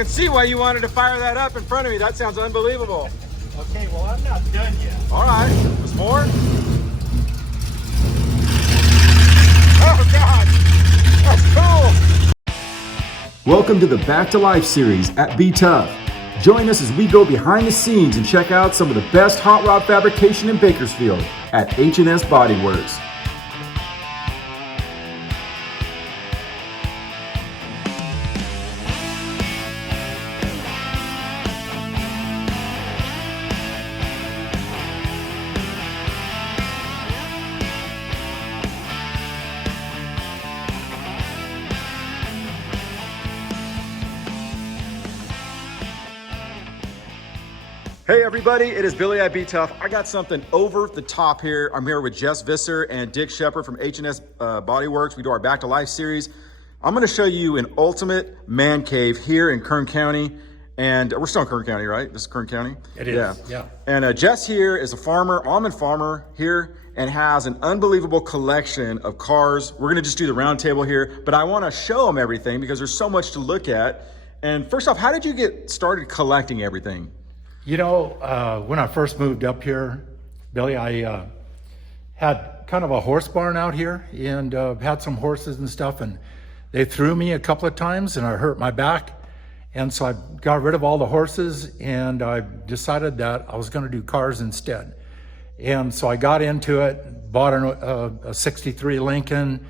can see why you wanted to fire that up in front of me. That sounds unbelievable. Okay, well, I'm not done yet. All right, there's more? Oh God, that's cool. Welcome to the Back to Life series at BTUFF. Join us as we go behind the scenes and check out some of the best hot rod fabrication in Bakersfield at H&S Body Works. Hey everybody, it is Billy at BTUFF. I got something over the top here. I'm here with Jess Visser and Dick Shepard from H&S Body Works. We do our Back to Life series. I'm gonna show you an ultimate man cave here in Kern County. And we're still in Kern County, right? This is Kern County? It is, yeah. And Jess here is a farmer, almond farmer here, and has an unbelievable collection of cars. We're gonna just do the round table here, but I wanna show them everything because there's so much to look at. And first off, how did you get started collecting everything? You know, when I first moved up here, Billy, I had kind of a horse barn out here and had some horses and stuff, and they threw me a couple of times and I hurt my back. And so I got rid of all the horses and I decided that I was going to do cars instead. And so I got into it, bought a 63 Lincoln,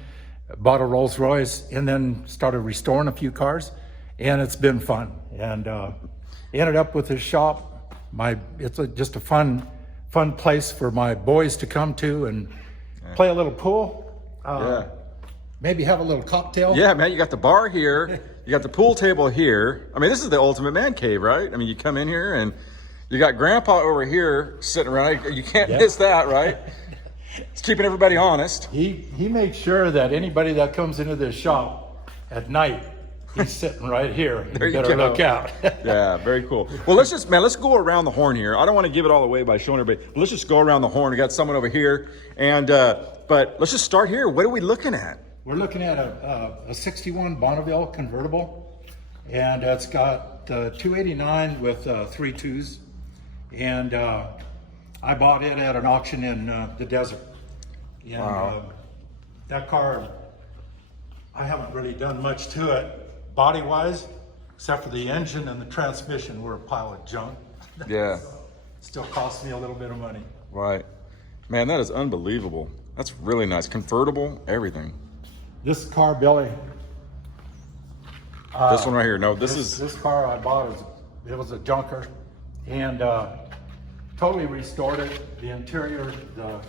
bought a Rolls Royce, and then started restoring a few cars, and it's been fun. And ended up with this shop. It's just a fun place for my boys to come to and play a little pool. Maybe have a little cocktail. Yeah, man, you got the bar here. You got the pool table here. I mean, this is the ultimate man cave, right? I mean, you come in here and you got Grandpa over here sitting around. You can't miss that, right? It's keeping everybody honest. He makes sure that anybody that comes into this shop at night, he's sitting right here. You better look out. Yeah, very cool. Well, let's go around the horn here. I don't want to give it all away by showing everybody. But let's just go around the horn. We got someone over here, and but let's just start here. What are we looking at? We're looking at a 61 Bonneville convertible, and it's got 289 with 3 2s, and I bought it at an auction in the desert. And wow. That car, I haven't really done much to it body-wise, except for the engine and the transmission were a pile of junk. Yeah. Still costs me a little bit of money. Right. Man, that is unbelievable. That's really nice. Convertible, everything. This car, Billy. This one right here. No, this car I bought, it was a junker, and totally restored it. The interior, the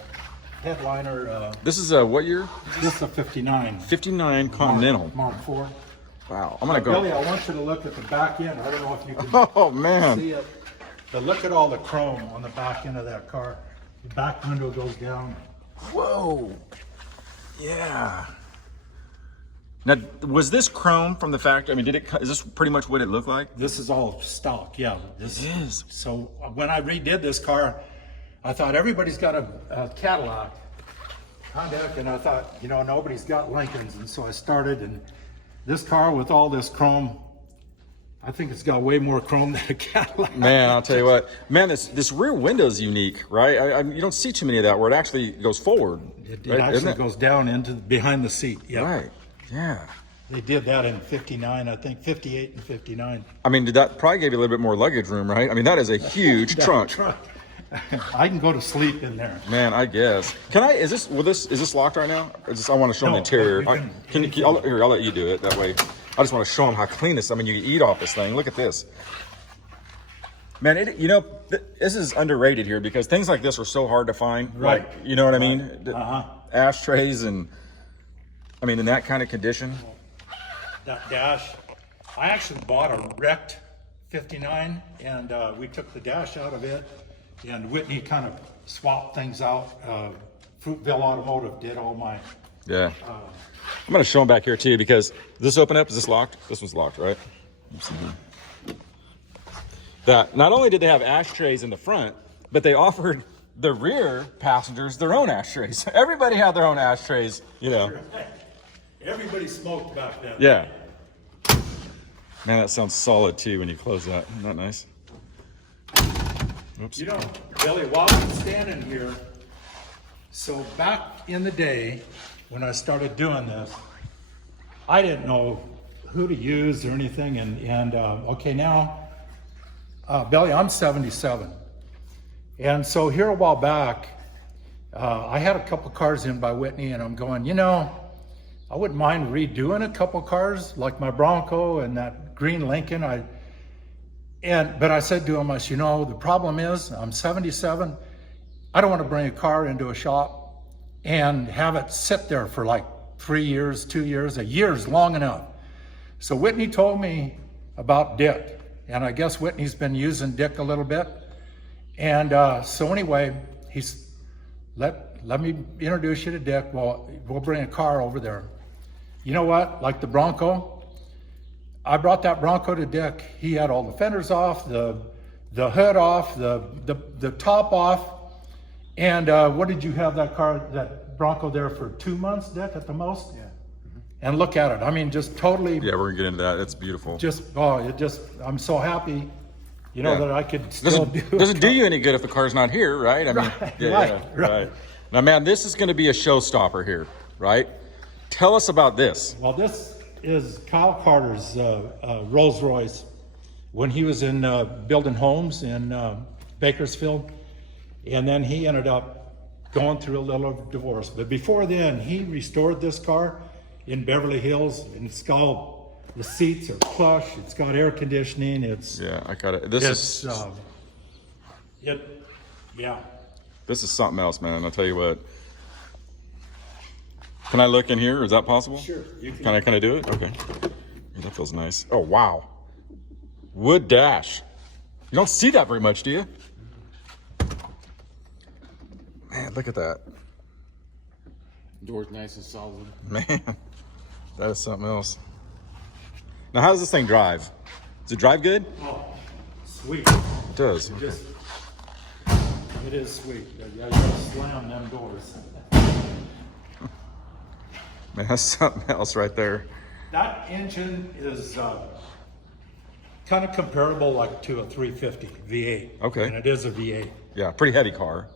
headliner. This is a what year? This is a 59. 59 Continental. Mark IV. Wow. I'm gonna go. Billy, I want you to look at the back end. I don't know if you can Oh man. see it. But look at all the chrome on the back end of that car. The back window goes down. Whoa. Yeah. Now, was this chrome from the factory? I mean, is this pretty much what it looked like? This is all stock, yeah. This is. So when I redid this car, I thought everybody's got a Cadillac, Honda, and I thought, you know, nobody's got Lincolns. And so I started, and this car with all this chrome, I think it's got way more chrome than a Cadillac. Man, I'll tell you what. Man, this rear window is unique, right? You don't see too many of that where it actually goes forward. It right? actually goes down into behind the seat. Yeah. Right. Yeah. They did that in 59, I think, 58 and 59. I mean, did that probably gave you a little bit more luggage room, right? I mean, that is a huge trunk. I can go to sleep in there. Man, I guess. Can I? Is this locked right now? I want to show them the interior. I'll let you do it. That way, I just want to show them how clean this. I mean, you can eat off this thing. Look at this. Man, this is underrated here because things like this are so hard to find. Right. Like, you know what I mean? Ashtrays and, I mean, in that kind of condition. That dash, I actually bought a wrecked 59, and we took the dash out of it, and Whitney kind of swapped things out. Fruitville Automotive did all my... Yeah. I'm going to show them back here too because does this open up? Is this locked? This one's locked, right? That not only did they have ashtrays in the front, but they offered the rear passengers their own ashtrays. Everybody had their own ashtrays, you know. Everybody smoked back then. Yeah. Man, that sounds solid too when you close that. Isn't that nice? Oops. You know, Billy, while I'm standing here, so back in the day when I started doing this, I didn't know who to use or anything. Okay, now, Billy, I'm 77. And so here a while back, I had a couple cars in by Whitney, and I'm going, you know, I wouldn't mind redoing a couple cars like my Bronco and that green Lincoln. But I said to him, I said, you know, the problem is I'm 77. I don't want to bring a car into a shop and have it sit there for like 3 years, 2 years. A year's long enough. So Whitney told me about Dick, and I guess Whitney's been using Dick a little bit. And so anyway, he's let me introduce you to Dick. Well, we'll bring a car over there. You know what? Like the Bronco, I brought that Bronco to Dick. He had all the fenders off, the hood off, the top off. And what did you have that Bronco there for 2 months, Dick, at the most? Yeah. And look at it. I mean, just totally. Yeah, we're gonna get into that. It's beautiful. I'm so happy, you know, that I could still doesn't do you any good if the car's not here, right? I mean, right. Now, man, this is gonna be a showstopper here, right? Tell us about this. Well, this is Kyle Carter's Rolls Royce when he was in building homes in Bakersfield, and then he ended up going through a little divorce. But before then, he restored this car in Beverly Hills, and it's got, the seats are plush, it's got air conditioning, yeah, I got it. This is something else, man. I'll tell you what. Can I look in here? Is that possible? Sure. You can I do it? Okay. That feels nice. Oh, wow. Wood dash. You don't see that very much, do you? Man, look at that. Door's nice and solid. Man, that is something else. Now, how does this thing drive? Does it drive good? Oh, sweet. It does. It is sweet. You gotta slam them doors. Man, that's something else right there. That engine is kind of comparable like to a 350 V8. Okay. And it is a V8. Yeah, pretty heavy car.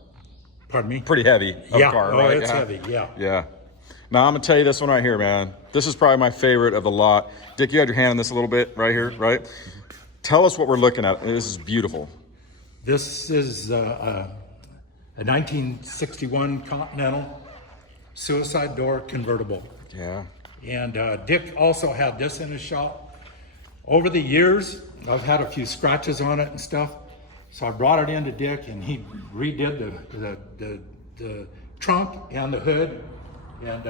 Pardon me? Pretty heavy car, right? It's heavy, yeah. Yeah. Now, I'm going to tell you this one right here, man. This is probably my favorite of the lot. Dick, you had your hand on this a little bit right here, right? Tell us what we're looking at. This is beautiful. This is a 1961 Continental suicide door convertible. Yeah. And Dick also had this in his shop. Over the years, I've had a few scratches on it and stuff. So I brought it into Dick, and he redid the trunk and the hood, and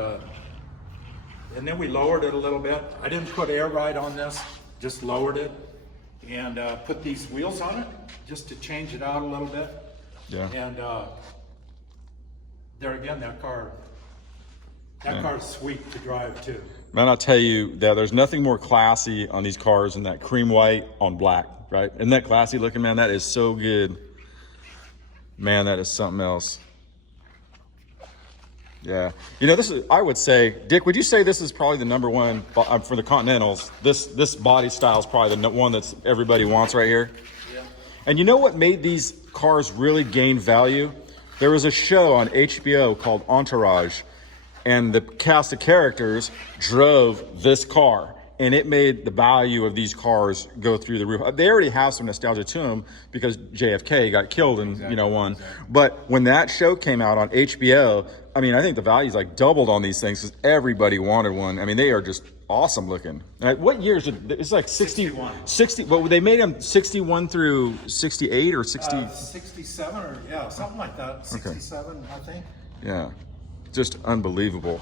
then we lowered it a little bit. I didn't put air ride on this, just lowered it, and put these wheels on it just to change it out a little bit. Yeah. And there again, that car's sweet to drive too. Man, I'll tell you that there's nothing more classy on these cars than that cream white on black, right? Isn't that classy looking, man? That is so good. Man, that is something else. Yeah. You know, this is, I would say, Dick, would you say this is probably the number one for the Continentals? This body style is probably the one that's everybody wants right here. Yeah. And you know what made these cars really gain value? There was a show on HBO called Entourage, and the cast of characters drove this car, and it made the value of these cars go through the roof. They already have some nostalgia to them because JFK got killed in, one. Exactly. But when that show came out on HBO, I mean, I think the value's like doubled on these things because everybody wanted one. I mean, they are just awesome looking. And what years? It's like 60, but they made them 61 through 68 or 60? 67 or, yeah, something like that. 67, okay. I think. Yeah, just unbelievable.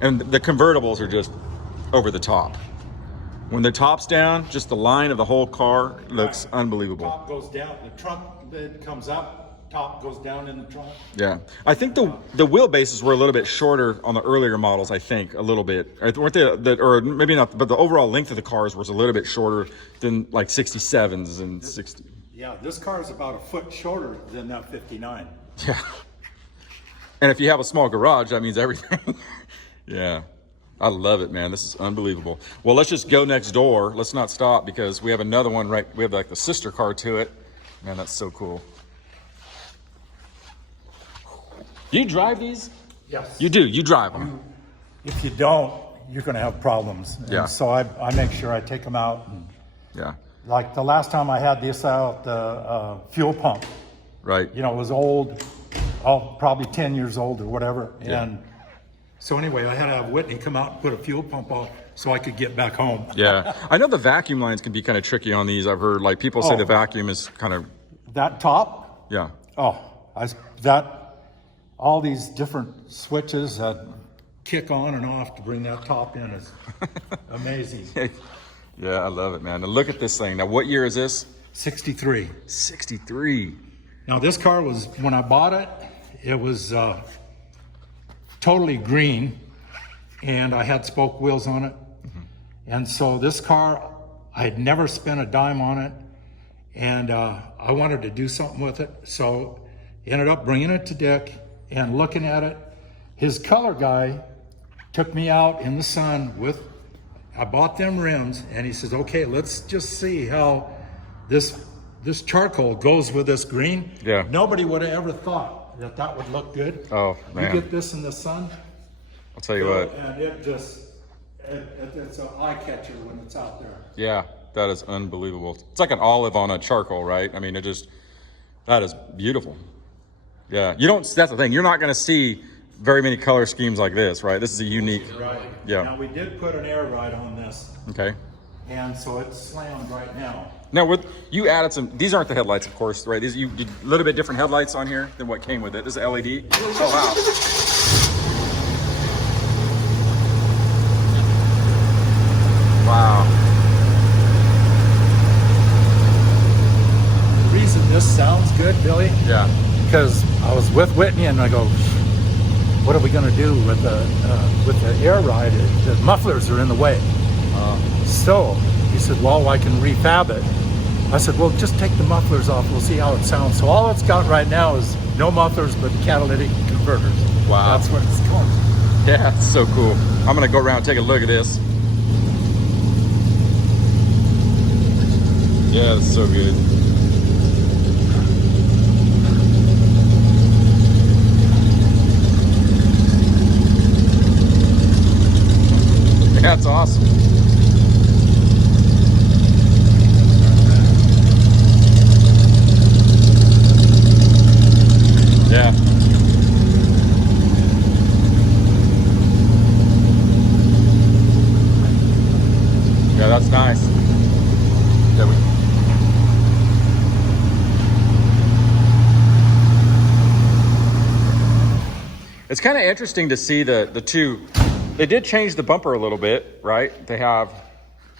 And the convertibles are just over the top. When the top's down, just the line of the whole car looks unbelievable. Top goes down, the trunk lid comes up, top goes down in the trunk. Yeah, I think the wheelbases were a little bit shorter on the earlier models. I think a little bit, weren't they? Or maybe not, but the overall length of the cars was a little bit shorter than like 67s and 60. Yeah, this car is about a foot shorter than that 59. Yeah, and if you have a small garage, that means everything. Yeah. I love it, man. This is unbelievable. Well, let's just go next door. Let's not stop because we have another one right. We have like the sister car to it. Man, that's so cool. You drive these? Yes. You do. You drive them. If you don't, you're going to have problems. And Yeah. so I make sure I take them out. And Yeah. like the last time I had this out, the fuel pump, Right. you know, it was old, probably 10 years old or whatever. Yeah. And so anyway, I had to have Whitney come out and put a fuel pump on so I could get back home. Yeah. I know the vacuum lines can be kind of tricky on these. I've heard like people say Oh. the vacuum is kind of, That top, yeah. all these different switches that kick on and off to bring that top in is amazing. Yeah, I love it, man. Now look at this thing. Now, what year is this? 63. 63. Now this car was, when I bought it, it was totally green and I had spoke wheels on it. And so this car, I had never spent a dime on it and I wanted to do something with it. So ended up bringing it to Dick and looking at it. His color guy took me out in the sun I bought them rims and he says, okay, let's just see how this charcoal goes with this green. Yeah. Nobody would have ever thought that would look good. Oh, man. You get this in the sun, I'll tell you what. and it's an eye catcher when it's out there. Yeah, that is unbelievable. It's like an olive on a charcoal, right? I mean, that is beautiful. Yeah, that's the thing. You're not going to see very many color schemes like this, right? This is a unique. Right. Yeah. Now we did put an air ride on this, Okay. and so it's slammed right now. Now, you added these aren't the headlights, of course, right? These, you a little bit different headlights on here than what came with it. This is LED. Oh, wow. Wow. The reason this sounds good, Billy, Yeah. because I was with Whitney and I go, what are we going to do with the air ride? The mufflers are in the way. So he said, well, I can refab it. I said, well, just take the mufflers off. We'll see how it sounds. So all it's got right now is no mufflers, but catalytic converters. Wow. That's what it's going. Yeah, it's so cool. I'm going to go around and take a look at this. Yeah, it's so good. That's awesome. Yeah. Yeah, that's nice. Yeah, it's kind of interesting to see the two. They did change the bumper a little bit, right? They have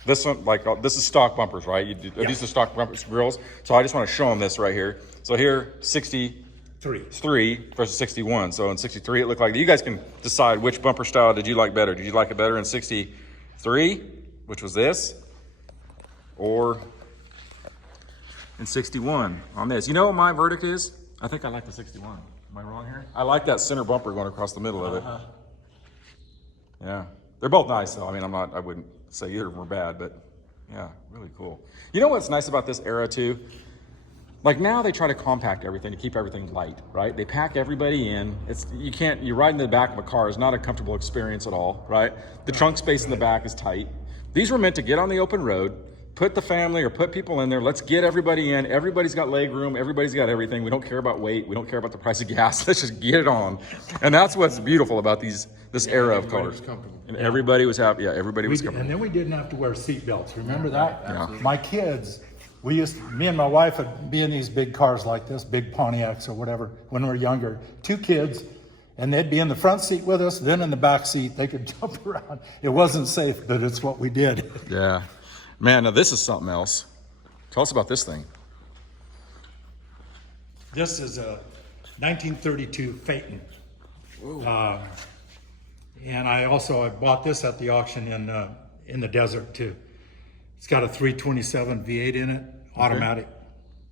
this one, like this is stock bumpers, right? These are stock bumpers grills. So I just want to show them this right here. So here, 63 versus 61. So in 63, it looked like, you guys can decide which bumper style did you like better. Did you like it better in 63, which was this, or in 61 on this? You know what my verdict is? I think I like the 61. Am I wrong here? I like that center bumper going across the middle of it. Yeah, they're both nice though. I mean, I wouldn't say either of them were bad, but yeah, really cool. You know what's nice about this era too? Like now they try to compact everything to keep everything light, right? They pack everybody in. You're riding in the back of a car is not a comfortable experience at all, right? The trunk space in the back is tight. These were meant to get on the open road, put the family or put people in there. Let's get everybody in. Everybody's got leg room. Everybody's got everything. We don't care about weight. We don't care about the price of gas. Let's just get it on. And that's what's beautiful about this era of cars. And everybody was happy. Yeah, everybody was comfortable. And then we didn't have to wear seat belts. Remember that? Yeah. My kids, me and my wife would be in these big cars like this, big Pontiacs or whatever, when we were younger. 2 kids, and they'd be in the front seat with us, then in the back seat. They could jump around. It wasn't safe, but it's what we did. Yeah. Man, now this is something else. Tell us about this thing. This is a 1932 Phaeton. And I bought this at the auction in the desert too. It's got a 327 V8 in it, automatic.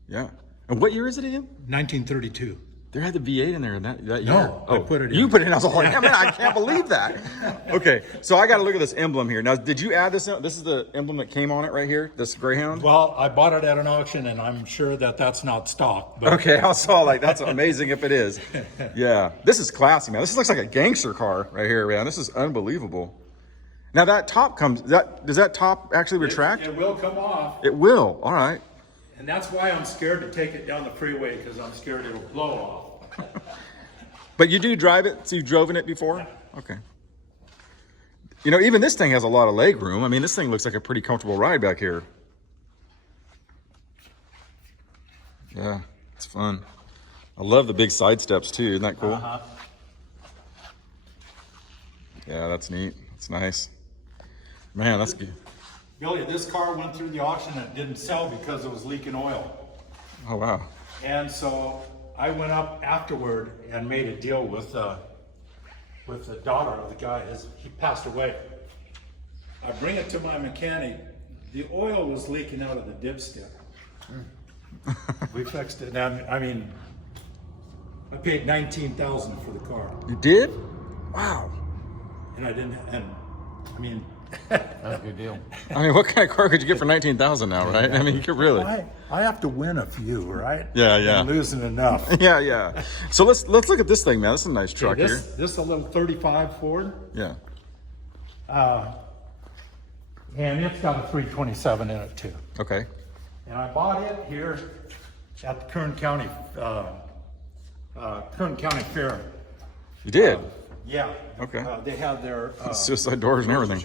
Yeah. And what year is it again? 1932. There had the V8 in there in that year. No, I put it in. You put it in. I was like, man, I can't believe that. Okay, so I got to look at this emblem here. Now, did you add this? This is the emblem that came on it right here, this Greyhound? Well, I bought it at an auction, and I'm sure that that's not stock. But Okay, I saw like, that's amazing if it is. Yeah, this is classy, man. This looks like a gangster car right here, man. This is unbelievable. Now that top comes, does that top actually retract? it will come off, It will, all right. and that's why I'm scared to take it down the freeway, because I'm scared it'll blow off. But you do drive it, so you've driven it before? Okay. You know, even this thing has a lot of leg room. I mean, this thing looks like a pretty comfortable ride back here. Yeah, it's fun. I love the big side steps too. Isn't that cool? Uh-huh. Yeah, that's neat. It's nice. Man, that's good. Billy, this car went through the auction and it didn't sell because it was leaking oil. Oh, wow. And so I went up afterward and made a deal with the daughter of the guy. He passed away. I bring it to my mechanic. The oil was leaking out of the dipstick. We fixed it. And I mean, I paid $19,000 for the car, You did? Wow. and I didn't. And I mean, That's a good deal. I mean, what kind of car could you get for $19,000 now, right? I mean, you could really. I have to win a few, right? Yeah, yeah. And losing enough. Yeah, yeah. So let's look at this thing, man. This is a nice truck here. This is a little 35 Ford, Yeah. and it's got a 327 in it too. Okay. And I bought it here at the Kern County Fair. You did? Yeah. Okay. They have their Suicide doors and everything.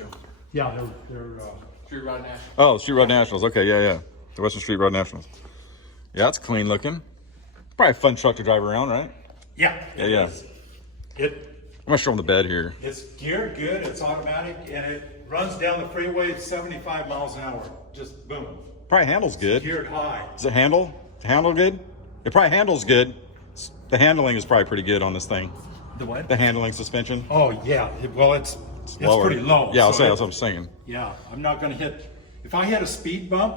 yeah, their Street Rod National. Oh, Street Road Nationals. Okay, yeah, yeah. The Western Street Road Nationals. Yeah, it's clean looking. Probably a fun truck to drive around, right? yeah. Yeah, yeah. I'm gonna show them the bed here. It's geared good. It's automatic, and it runs down the freeway at 75 miles an hour. Just boom. Probably handles good. Geared high. Does it handle? Handle good? It probably handles good. The handling is probably pretty good on this thing. The what? The handling suspension. Oh yeah. Well, it's Lower. pretty low. Yeah, I'll so say that's what I'm saying. Yeah, I'm not gonna hit, if I hit a speed bump,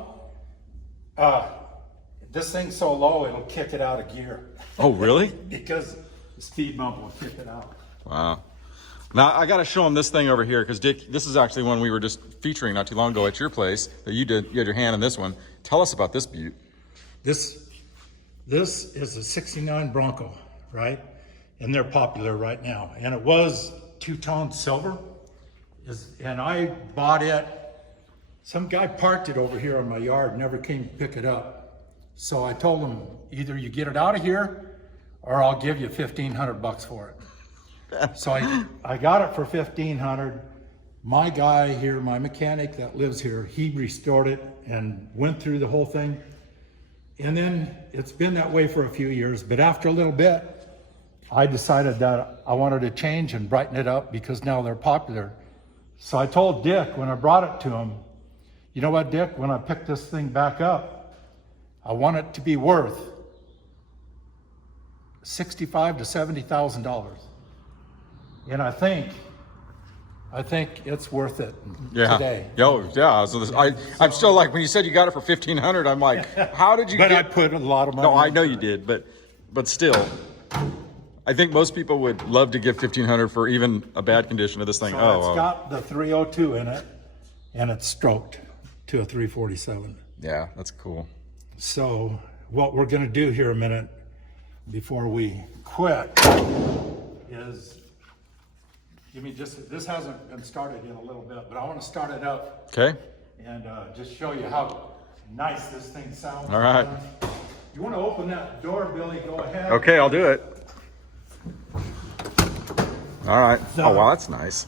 this thing's so low, it'll kick it out of gear. Oh, really? Because the speed bump will kick it out. Wow. Now I got to show them this thing over here because Dick, this is actually one we were just featuring not too long ago at your place that you did. You had your hand in this one. Tell us about this beaut. This is a 69 Bronco, right? And they're popular right now. And it was two-tone silver. And I bought it. Some guy parked it over here in my yard, never came to pick it up. So I told him, either you get it out of here or I'll give you $1,500 for it. So I got it for $1,500. My guy here, my mechanic that lives here, he restored it and went through the whole thing. And then it's been that way for a few years, but after a little bit, I decided that I wanted to change and brighten it up because now they're popular. So I told Dick when I brought it to him, you know what, Dick, when I pick this thing back up, I want it to be worth $65,000 to $70,000. And I think it's worth it today. Yo, yeah. So I'm still like, when you said you got it for $1,500, I'm like, how did you But get? I put a lot of money. No, I know you did, but still, I think most people would love to give $1,500 for even a bad condition of this thing. So it's got the 302 in it, and it's stroked to a 347. Yeah, that's cool. So what we're gonna do here a minute before we quit is, this hasn't been started in a little bit, but I wanna start it up Okay. and just show you how nice this thing sounds. All right. You wanna open that door, Billy, go ahead. Okay, I'll do it. All right. So- Oh, wow, that's nice.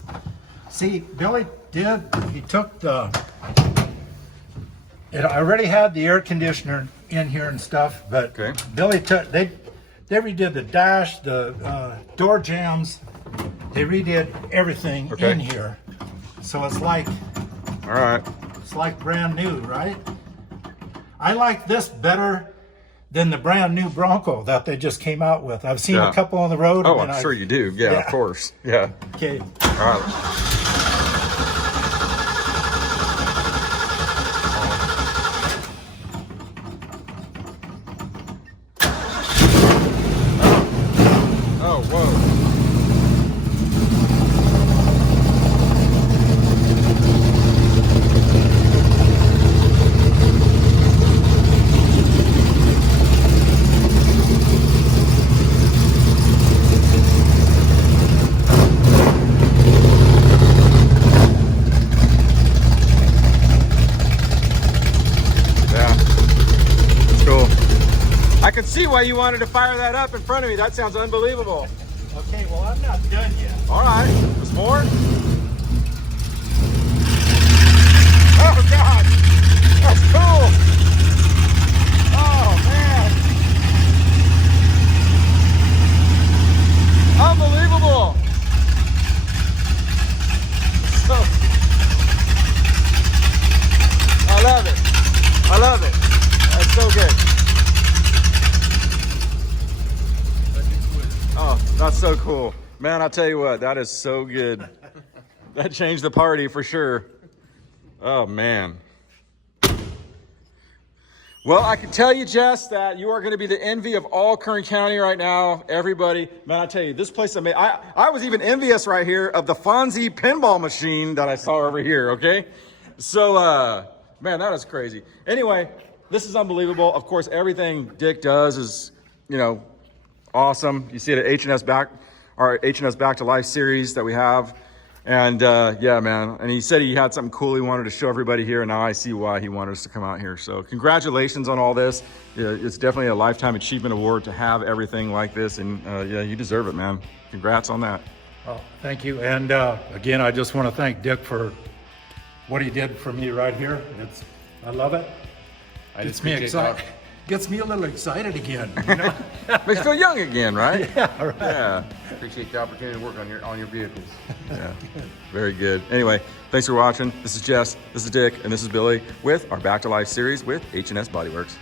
See, Billy he took I already had the air conditioner in here and stuff, but Okay. Billy they redid the dash, the door jambs, they redid everything Okay. in here. So it's like All right. brand new, right? I like this better than the brand new Bronco that they just came out with. I've seen Yeah. a couple on the road. Oh, and I'm sure you do. Yeah, of course. Yeah. Okay. All right. can see why you wanted to fire that up in front of me. That sounds unbelievable. Okay, well, I'm not done yet. All right, there's more? Oh God, that's cool. Oh man. Unbelievable. So, I love it. I love it. That's so good. Oh, that's so cool. Man, I'll tell you what, that is so good. That changed the party for sure. Oh, man. Well, I can tell you, Jess, that you are going to be the envy of all Kern County right now. Everybody, man, I tell you, this place, I was even envious right here of the Fonzie pinball machine that I saw over here, okay? So, man, that is crazy. Anyway, this is unbelievable. Of course, everything Dick does is, you know, awesome. You see it at H&S our H&S Back to Life series that we have. And yeah, man. And he said he had something cool he wanted to show everybody here. And now I see why he wanted us to come out here. So congratulations on all this. Yeah, it's definitely a lifetime achievement award to have everything like this. And yeah, you deserve it, man. Congrats on that. Well, thank you. And again, I just want to thank Dick for what he did for me right here. I love it. Gets me excited. Gets me a little excited again. You know? Makes you feel young again, right? Yeah, right. Yeah. Appreciate the opportunity to work on your vehicles. Yeah. Very good. Anyway, thanks for watching. This is Jess, this is Dick, and this is Billy with our Back to Life series with H&S Body Works.